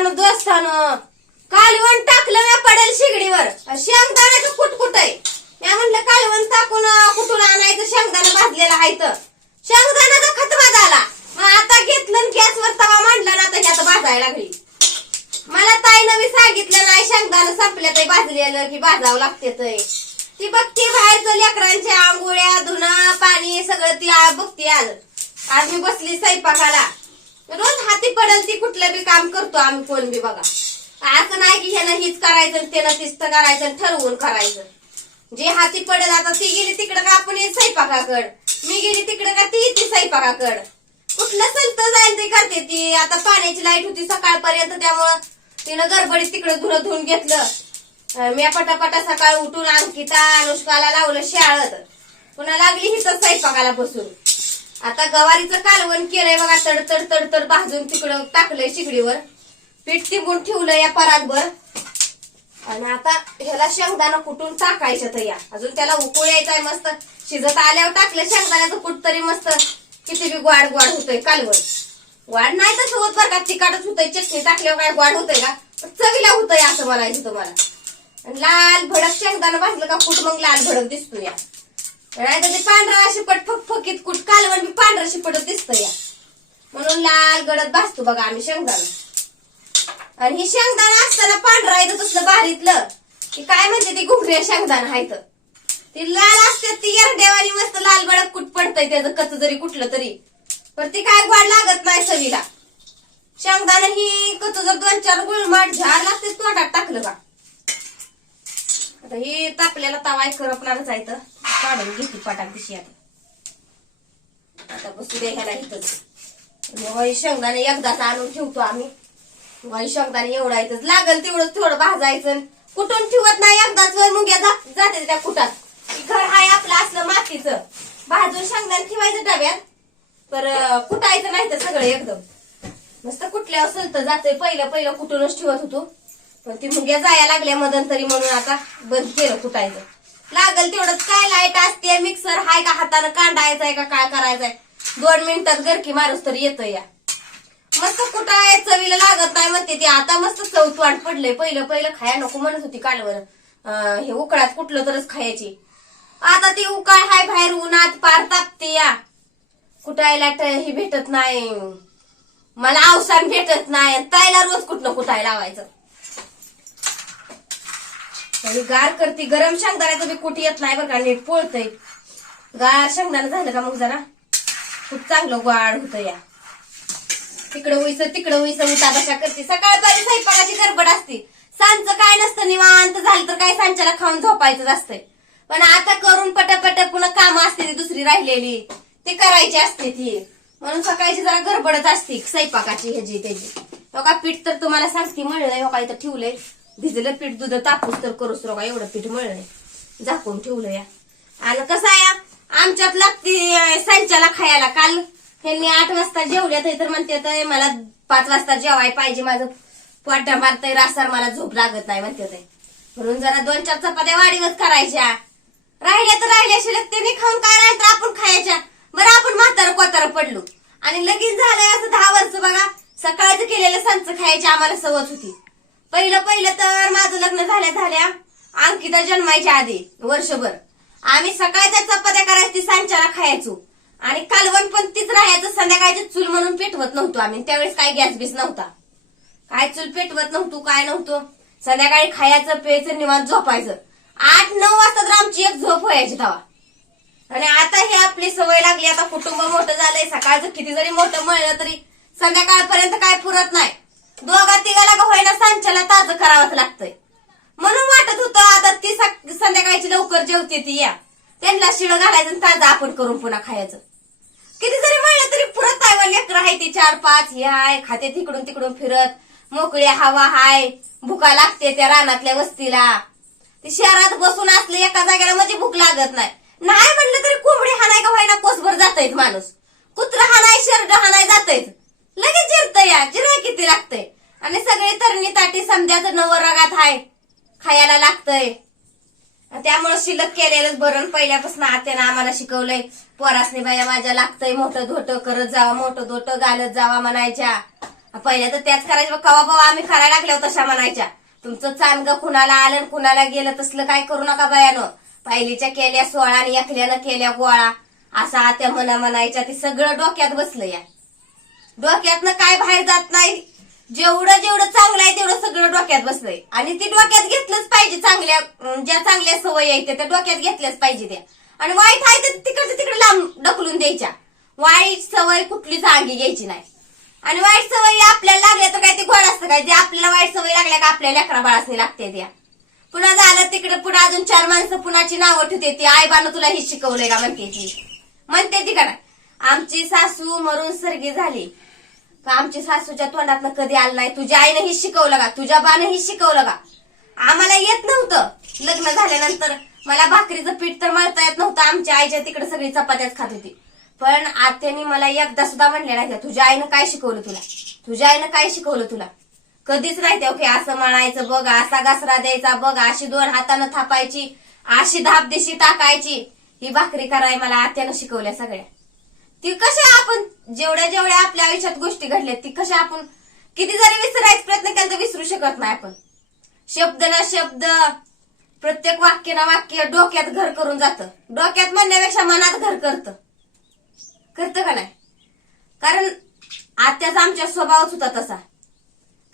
दोस्तानं दोस्तानं कालवण टाकलं ना पडेल शिगडीवर. शेंगदाण्याचं कुटकुट आहे. मी म्हणलं कालवण टाकून कुठून आणायचं? शेंगदाणा भाजलेला आहे तर शेंगदाण्याचा खतमा झाला मग आता घेतलं गॅसवर तवा मांडला ना आता तर भाजायला लागली. मला ताईनं मी सांगितलं नाही शेंगदाणं संपलं ते भाजलेलं की भाजावं लागते ते. ती बघते बाहेरचं लेकरांच्या आंघोळ्या धुणं पाणी सगळं ती बघती बघते आज. आज मी बसली स्वयंपाकाला. रोज हाती पडेल ती कुठलं बी काम करतो आम्ही कोण बी बघा. असं नाही की ह्यानं हीच करायचं त्यानं तीच करायचं ठरवून करायचं. जे हाती पडेल आता ती गेली तिकडं का आपण येत स्वयंपाकाकड? मी गेली तिकडं का ती ती स्वयंपाकाकड? कुठलं संत जाईल ते करते ती. आता पाण्याची लाइट होती सकाळपर्यंत त्यामुळं तिनं गडबडीत तिकडे धुणं धुवून घेतलं. मी पटापटा सकाळी उठून अंकिता अनुष्काला लावलं शाळेत. पुन्हा लागली हिथं स्वयंपाकाला बसून. आता गवारीचं कालवण केलंय बघा तड तड तड तड भाजून तिकडं टाकलंय शिगडीवर. पीठ तिंबून ठेवलं या परातभर आणि आता ह्याला शेंगदाणा कुठून टाकायचं तर या. अजून त्याला उकळ यायचाय मस्त. शिजत आल्यावर टाकलं शेंगदाण्याचं कुठ तरी मस्त. किती बी गोड गोड होतोय कालवण. वाढ नाही तर होत बरं का तिकाटच होतंय. चटणी टाकल्यावर काय गोड होतंय का? चवीला होतंय असं म्हणायचं तुम्हाला. लाल भडक शेंगदाणा भाजलं का कुठ मग लाल भडक दिसतो या. नाही तर ते पांढरा शिपट फकफकीत कुठ कालवण मी पांढरा शिपटच दिसतं या. म्हणून लाल गडद भासतो बघा आम्ही शेंगदाणा. आणि ही शेंगदाणा असताना पांढरा आहे तर तसलं बारीतलं की काय म्हणते ती घुगऱ्या शेंगदाणा आहे तर. ती लाल असते ती एरड्यावानी मस्त लाल गडद कुठ पडतंय त्याचं कच जरी कुठलं तरी. पण ती काय गोड लागत नाही सवीला शेंगदाणा ही कच जर दोन चार गुळमाट झाड लागते तोंडात टाकलं का आता हे तापल्याला तवाय करपणारच आहे तर. काढून घेतली पटाक दिशी आता आता बसू दे ह्याला इथंच. मग शेंगदाणे एकदाच आणून ठेवतो आम्ही. मग शेंगदाणे एवढा इथंच. लागल तेवढं थोडं भाजायचं कुठून ठेवत नाही एकदाच वर मुंग्या जात जाते त्या कुटात घर हाय आपलं असलं मातीचं. भाजून शेंगदाणे ठेवायचं डब्यात. पर कुटायचं नाही तर सगळं एकदम. मस्त कुठल्या असेल तर जातोय. पहिलं पहिलं कुठूनच ठेवत होतो. पण ती मुंग्या जाया लागल्या मदन तरी म्हणून आता बंद केलं कुटायचं. लागल तेवढंच काय लाइट असते मिक्सर हाय का हातानं कांडायचंय का काय करायचंय? दोन मिनिटात गरकी मारूस तर येतं या. मस्त कुठं चवीला लागत नाही म्हणते ती. आता मस्त चौतवाट पडलंय. पहिलं पहिलं खाया नको म्हणत होती कालवर हे उकळात कुठलं तरच खायची. आता ती उकाळ हाय बाहेर उन्हात पार तापते या. कुठायला ट- हे भेटत नाही. मला अवसान भेटत नाही. ताईला रोज कुठनं कुठाय लावायचं? आणि गार करते गरम शेंगदाण्याचं बी कुठे येत नाही बरं का नीट पोळतय. गार शेंगदाणा झालं का मग जरा? खूप चांगलं गाड होतं या. तिकडं उईस तिकडं उईस उठा बशा करते. सकाळपर्यंत स्वयंपाकाची गडबड असते. सांजचं काय नसतं निवांत झालं तर काय सांच्याला खाऊन झोपायचंच असतंय. पण आता करून पटापट पुन्हा कामं असते ती दुसरी राहिलेली. ती करायची असते ती. म्हणून सकाळची जरा गडबडच असते स्वयंपाकाची ह्याची त्याची. हो का पीठ तर तुम्हाला सांगते मळलंय हो काय तर ठेवलंय. भिजलं पीठ दूध तापूस तर करूच रोगा एवढं पीठ मळलंय झाकून ठेवलं या. आणि कसं आहे आमच्यात लागते सांच्याला खायला काल. ह्यांनी आठ वाजता जेवल्यात तर म्हणते तर मला पाच वाजता जेवाय पाहिजे माझं. पोटा मारतय रासार मला झोप लागत नाही म्हणते ते. म्हणून जरा दोन चार चपात्या वाढीवत करायच्या. राहिल्या तर राहिल्या शिल्लक त्यांनी खाऊन काय राहिलं तर आपण खायच्या. बरं आपण म्हातारं कोतार पडलो. आणि लगेच झालंय असं दहा वर्ष बघा. सकाळचं केलेलं सांच खायची आम्हाला सवत होती. पहिलं पहिलं तर माझं लग्न झाल्या झाल्या अंकिता जन्मायच्या आधी वर्षभर. आम्ही सकाळच्या चपात्या करायची ती सांच्याला खायचो. आणि कालवण पण तीच राहायचं संध्याकाळची चूल म्हणून पेटवत नव्हतो आम्ही. त्यावेळेस काय गॅस बीस नव्हता. काय चूल पेटवत नव्हतो काय नव्हतं. संध्याकाळी खायचं प्यायचं निवांत झोपायचं. आठ नऊ वाजता तर आमची एक झोप व्हायची तेव्हा. आणि आता हे आपली सवय लागली. आता कुटुंब मोठं झालंय. सकाळचं किती जरी मोठं मळलं तरी संध्याकाळपर्यंत काय पुरत नाही. दोघा तिघाला का होईना सांच्याला ताजं करावंच लागतंय. म्हणून वाटत होतं आता ती संध्याकाळची लवकर जेवते ती या. त्यांना शिळ घालायचं आणि ताजं आपण करून पुन्हा खायचं. किती जरी म्हणलं तरी पुरत आहे लेकर आहे ती चार पाच हे आहे खाते तिकडून तिकडून फिरत. मोकळी हवा हाय भुका लागते त्या रानातल्या वस्तीला. ती शहरात बसून असलं एका जागेला म्हणजे भूक लागत नाही. नाही म्हणलं तरी कोंबडी हाणाय का व्हायना कोसभर जातयत माणूस. कुत्रा हाणाय शर्ट हाणाय जातयत. लगेच जिरत या जिराय किती लागतंय. आणि सगळे तरणी ताटी समद्याचं नवर रगात हाय. खायला लागतंय. त्यामुळे शिल्लक केलेलंच बरं पहिल्यापासून आत्यानं आम्हाला शिकवलंय. पोरासनी बाया माझ्या लागतंय मोठं धोटं करत जावा मोठं धोटं घालत जावा म्हणायच्या. पहिल्या तर त्याच करायच्या कवा बाबा आम्ही करायला लागल्या तशा म्हणायच्या. तुमचं चांग कुणाला आलं कुणाला गेलं तसलं काय करू नका बायानं. पहिलीच्या केल्या सोळा आणि एकल्यानं केल्या गोळा. असा आत्या म्हणा म्हणायच्या ते सगळं डोक्यात बसलं या. डोक्यातनं काय बाहेर जात नाही जेवढं जेवढं चांगलं आहे तेवढं सगळं डोक्यात बसलंय. आणि ती डोक्यात घेतलंच पाहिजे चांगल्या ज्या चांगल्या सवयी आहेत त्या डोक्यात घेतल्याच पाहिजे त्या. आणि वाईट आहे तर तिकडचं तिकडे लांब ढकलून द्यायच्या. वाईट सवय कुठलीच अंगी घ्यायची नाही. आणि वाईट सवयी आपल्याला लागल्या तर काय ते घोड असतं काय? ते आपल्याला वाईट सवय लागल्या का आपल्या लेकरा बाळासनी लागते त्या. पुन्हा झालं तिकडे पुन्हा अजून चार माणसं पुण्याची नावं ठेवते ती. आईबानं तुला हे शिकवलंय का? म्हणते ती. म्हणते ती का आमची सासू मरून सरगी झाली. का आमची सासूच्या तोंडात कधी आलं नाही? तुझ्या आईनंही शिकवलं का? तुझ्या बानंही शिकवलं का? आम्हाला येत नव्हतं. लग्न झाल्यानंतर मला भाकरीचं पीठ तर मळता येत नव्हतं. आमच्या आईच्या तिकडे सगळी चपात्याच खात होती. पण आत्यानी मला एकदा सुद्धा म्हणले नाही तुझ्या आईनं काय शिकवलं तुला? तुझ्या आईनं काय शिकवलं तुला? कधीच नाही ओके असं म्हणायचं बघ असा घसरा द्यायचा बघ अशी दोन हातानं थापायची अशी धापदेशी टाकायची. ही भाकरी कराय मला आत्यानं शिकवल्या सगळ्या. ती कशा आपण जेवढ्या जेवढ्या आपल्या आयुष्यात गोष्टी घडल्या ती कशा आपण किती जरी विसरायचा प्रयत्न केला तर विसरू शकत नाही आपण. शब्द ना शब्द प्रत्येक वाक्य ना वाक्य डोक्यात घर करून जातं. डोक्यात म्हणण्यापेक्षा मनात घर करतं. करतं का नाही? कारण आत्याचा आमच्या स्वभावच होता तसा.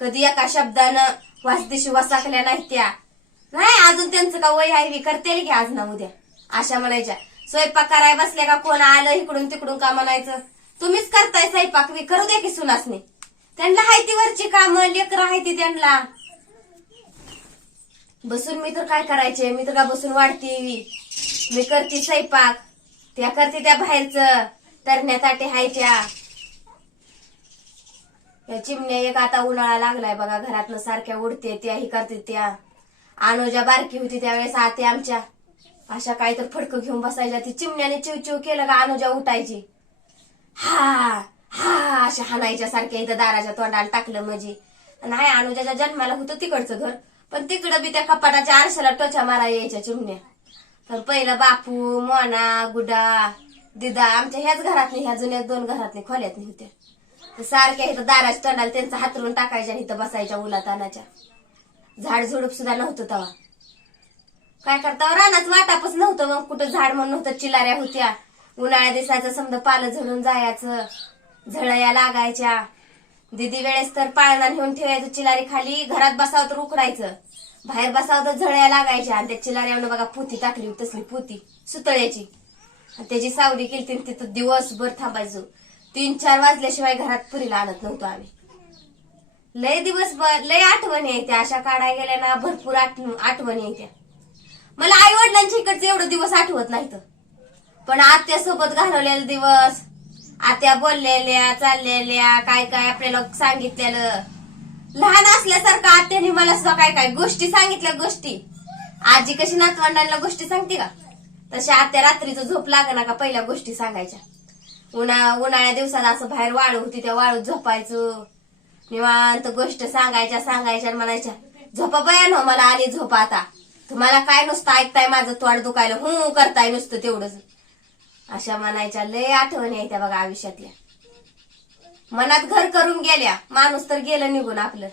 कधी एका शब्दानं वासदेशी वसाकल्या नाही त्या नाही अजून त्यांचं का वय आहे? बी करतेल की आज ना उद्या. अशा म्हणायच्या. स्वयंपाक कराय बसले का कोण आलं इकडून तिकडून का म्हणायचं? तुम्हीच करताय स्वयंपाक मी करू द्या की सुनासनी त्यांना हायती वरची काम लेकर हायती त्यांना. बसून मी तर काय करायचे? मी तर का बसून वाढती? मी करते स्वयंपाक त्या करते त्या बाहेरचं तरण्या हाय त्या. या चिमण्या एक आता उन्हाळा लागलाय बघा घरातनं सारख्या उडते त्या ही करते त्या. अनुजा बारकी होती त्यावेळेस आते आमच्या. अशा काही तर फडकं घेऊन बसायच्या. ती चिमण्याने चिव चिव केलं का अनुजा उठायची. हा हा अशा हाणायच्या सारख्या इथं दाराच्या तोंडाला टाकलं म्हणजे. नाही अनुजाच्या जन्माला होतं तिकडचं घर पण तिकडं बी त्या कपाटाच्या आरशाला टोचा मारा यायच्या चिमण्या. तर पहिलं बापू मोना गुडा दिदा आमच्या ह्याच घरात ह्या जुन्या दोन घरात खोल्यात होत्या. तर सारख्या इथं दाराच्या तोंडाला त्यांचं हातरून टाकायच्या आणि इथं बसायच्या उलातानाच्या. झाड झुडूप सुद्धा नव्हतं तेव्हा काय करता? रानात वाटापच नव्हतं मग. कुठं झाड म्हणून नव्हतं चिलाऱ्या होत्या. उन्हाळ्या दिसायचं समजा पालं झडून जायचं झळया लागायच्या. दिदी वेळेस तर पाळणा नेऊन ठेवायचं चिलारी खाली घरात बसावं तर उकडायचं. बाहेर बसावं तर झळया लागायच्या. आणि त्या चिलाऱ्यावर बघा पोती टाकली होती तसली पोती सुतळ्याची. आणि त्याची सावली केली तिने तिथं दिवसभर थांबायचो. तीन चार वाजल्याशिवाय घरात पुरीला आणत नव्हतो आम्ही. लय दिवसभर लय आठवणी येत्या. अशा काढाय गेल्या ना भरपूर आठ- आठवणी येत्या. मला आई वडिलांच्या इकडचे एवढे दिवस आठवत नाहीत. पण आत्या सोबत घालवलेले दिवस आत्या बोललेल्या चाललेल्या काय काय आपल्याला सांगितलेलं. लहान असल्यासारखं आत्याने मला सुद्धा काय काय गोष्टी सांगितल्या गोष्टी. आजी कशी नातवंडांना गोष्टी सांगते का? तशा आत्या रात्रीचं झोप ना का पहिल्या गोष्टी सांगायच्या. उन्हा उन्हाळ्या दिवसात असं बाहेर वाळू होती त्या वाळूत झोपायचं. निवांत गोष्ट सांगायच्या सांगायच्या म्हणायच्या झोपा बया न मला आली झोप आता. तुम्हाला काय नुसतं ऐकताय माझं तोंड दुखायला? हू करताय नुसतं तेवढंच. अशा म्हणायच्या लय आठवणी आहे त्या बघा आयुष्यातल्या. मनात घर करून गेल्या माणूस तर गेलं निघून आपलं.